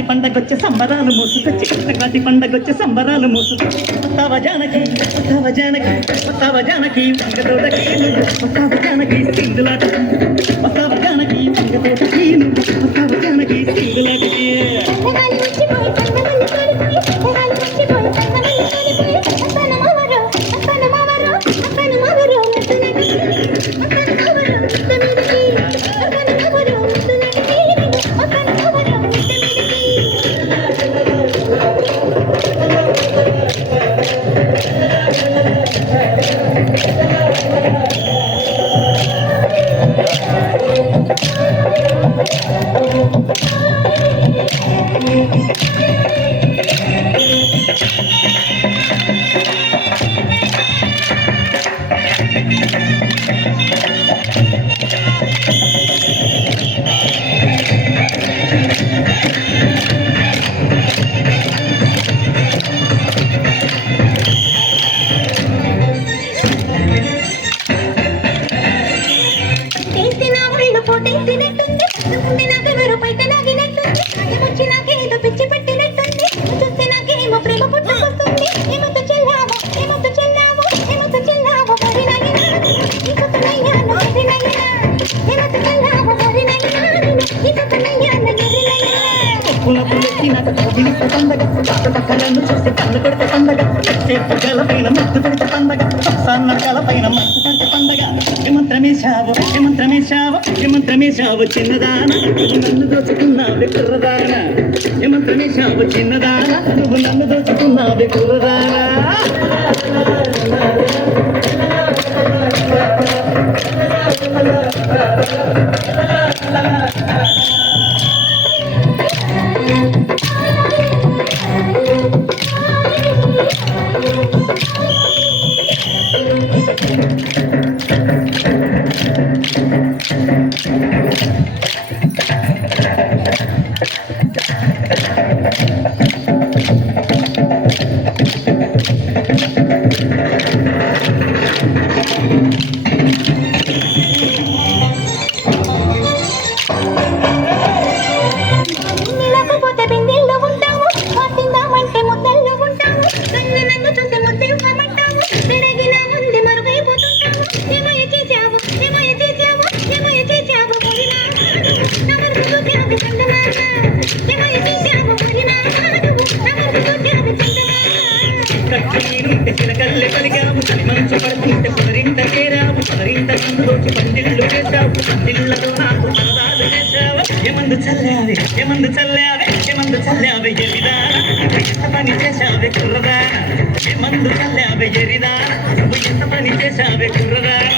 సంక్రాంతి పండగొచ్చే సంబరాలు మోసుకొచ్చి సంక్రాంతి పండగొచ్చే సంబరాలు మోసుకొచ్చి వస్తావ జానకి వస్తావ జానకి వస్తావ జానకి వంగతోటకి వస్తావ జానకి సింగులాట వస్తావ జానకి వంగతోటకి వస్తావ జానకి సింగులాటకి చూసి కళ్ళు కొడితే పండగ గలపైన ముద్దు పెడితే పండగ సన్న గలపైన మత్తు పడితే పండగ ఏమంత్రమేశావు ఏమంత్రమేశావు ఏమంత్రమేశావు చిన్నదాన నువ్వు నన్ను దోచుకున్నావు కుర్రదాన ఏమంత్రమేశావు చిన్నదాన నువ్వు నన్ను దోచుకున్నావు కుర్రదానా చిలకల్లె పలికాము మంచు పడుతుంటే పునరింట చేరాము పునరింట సందోచి పందిళ్ళు చేశావు పందిళ్ళలో నాకు సరదాలు చేశావు ఏమందు చల్లావే ఏమందు చల్లావే ఏమందు చల్లావే ఎరిదాన ఎంత పని చేశావే కుర్రదాన ఏమందు చల్లావే ఎరిదాన నువ్వు ఎంత పని చేశావే కుర్రదాన